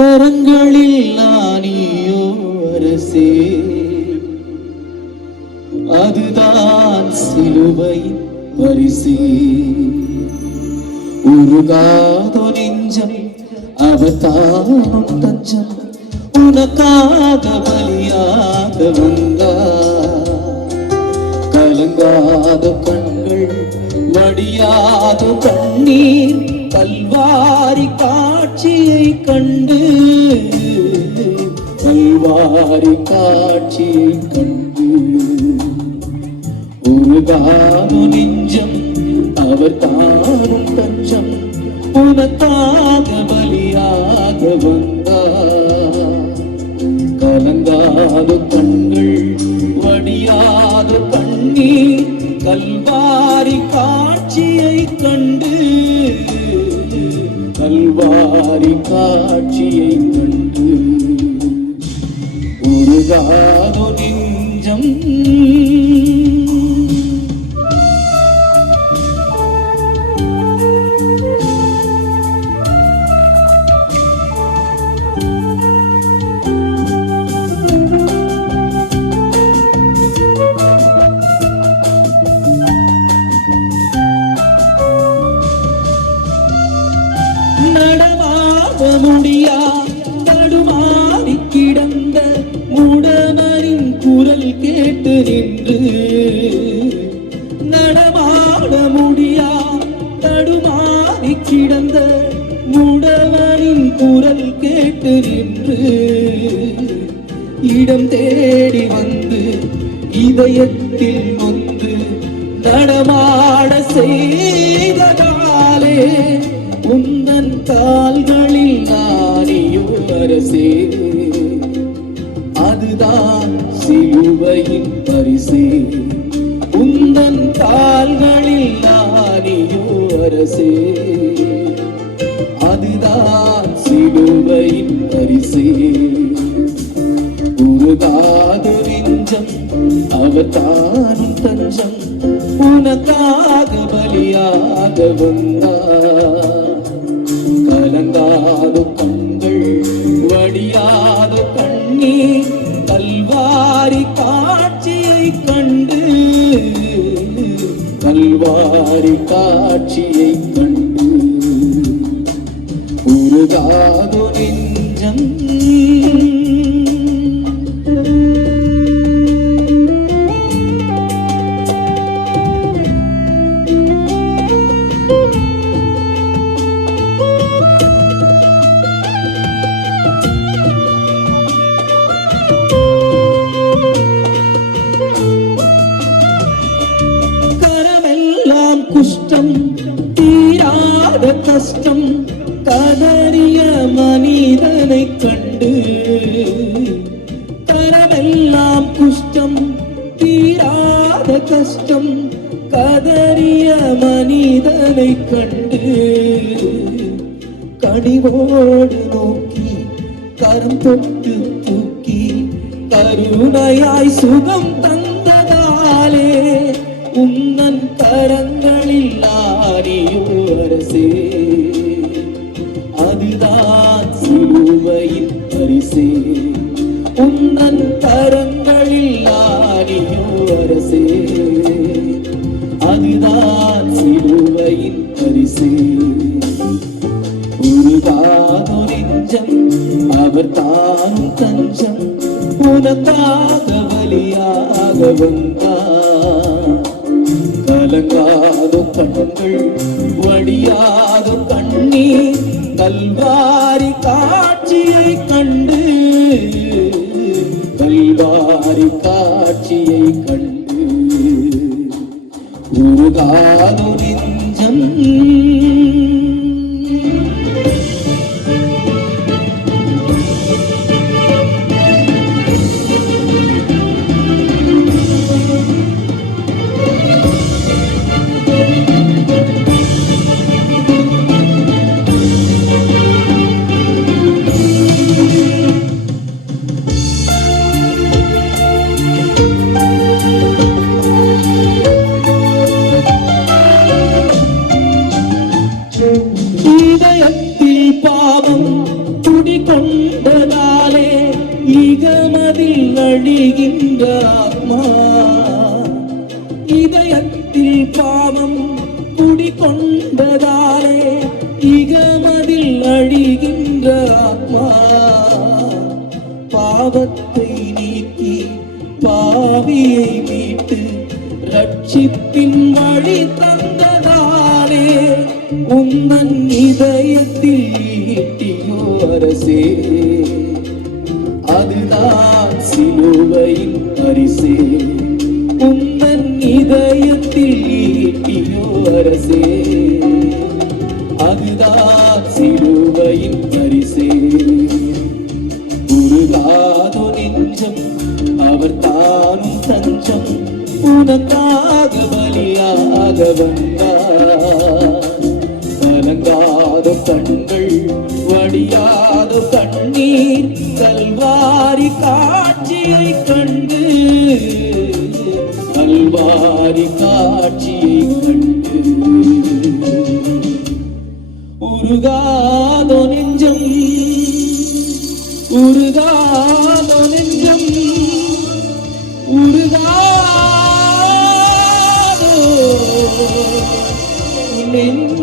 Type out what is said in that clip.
கரங்களில் நானியோ அரசே, அதுதான் சிலுவை பரிசே. உருகாதோ நெஞ்சம், அவர் தானும் தஞ்சம், உனக்காக பலியாக வந்தார். கலங்காத கண்கள், வடியாத கண்ணீர், கல்வாரி காட்சியை கண்டு, கல்வாரி காட்சியை கண்டு. உருகாதோ நெஞ்சம், அவர் தானும் தஞ்சம், உனக்காக பலியாக வந்தார். கலங்காத கண்கள், வடியாத கண்ணீர், கல்வாரி காட்சியை கண்டு, கல்வாரி காட்சியை கண்டு. உருகாதோ நெஞ்சம். நடமாட முடியா தடுமாறி கிடந்த முடமரின் குரல் கேட்டு நின்று, நடமாட முடியா தடுமாறி கிடந்த முடமரின் குரல் கேட்டு நின்று, இடம் தேடி வந்து இதயத்தில் நொந்து நடமாட செய்ததாலே, உந்தன் கால்களில் நானியோ அரசே, அதுதான் சிலுவையின் பரிசே. உந்தன் கால்களில் நானியோ அரசே, அதுதான் சிலுவையின் பரிசே. உருகாதோ நெஞ்சம், அவர் தானும் தஞ்சம், உனக்காக பலியாக வந்தார். கலங்காதோ கண்கள், வடியாத கண்ணீர், கல்வாரி காட்சியை கண்டு, கல்வாரி காட்சியை கண்டு. உருகாதோ நெஞ்சம். குஷ்டம் தீராத கஷ்டம் கதறிய மனிதனை கண்டு, கரமெல்லாம் குஷ்டம் தீராத கஷ்டம் கதறிய மனிதனை கண்டு, கனிவோடு நோக்கி கரம் தொட்டு தூக்கி கருணையாய் சுகம் தந்ததாலே, உன்னன் கரங்களில் நானியோ அரசே, அதுதான் சிலுவையின் பரிசே. உன்னன் கரங்களில் நானியோ அரசே, அதுதான் சிலுவையின் பரிசே. உருகாதோ நெஞ்சம், அவர் தானும் தஞ்சம், உனக்காக பலியாக வந்தார். கலங்காதோ கண்கள், வடியாத கண்ணீர், கல்வாரி காட்சியை கண்டு, கல்வாரி காட்சியை கண்டு. உருகாதோ நெஞ்சம். பாவம் குடிகொண்டதாலே இகமதில் அழிகின்ற ஆத்மா பாவத்தை நீக்கி பாவியை மீட்டு ரட்சிப்பின் வழி தந்ததாலே உந்தன் இதயத்தில் ஈட்டியோ அரசே அதுதான் சிலுவையின் பரிசே உந்தன் இதயத்தில் ஈட்டியோ அரசே அதுதான் சிலுவையின் பரிசே உருகாதோ நெஞ்சம் அவர் தானும் தஞ்சம் உனக்காக பலியாக வந்தார் கலங்காத கண்கள் வடியாத கண்ணீர் கல்வாரி காட்சியை கண்டு கல்வாரி காட்சியை கண்டு உருகாதோ நெஞ்சம் உருகாதோ நெஞ்சம் உருகாதோ நெஞ்சம்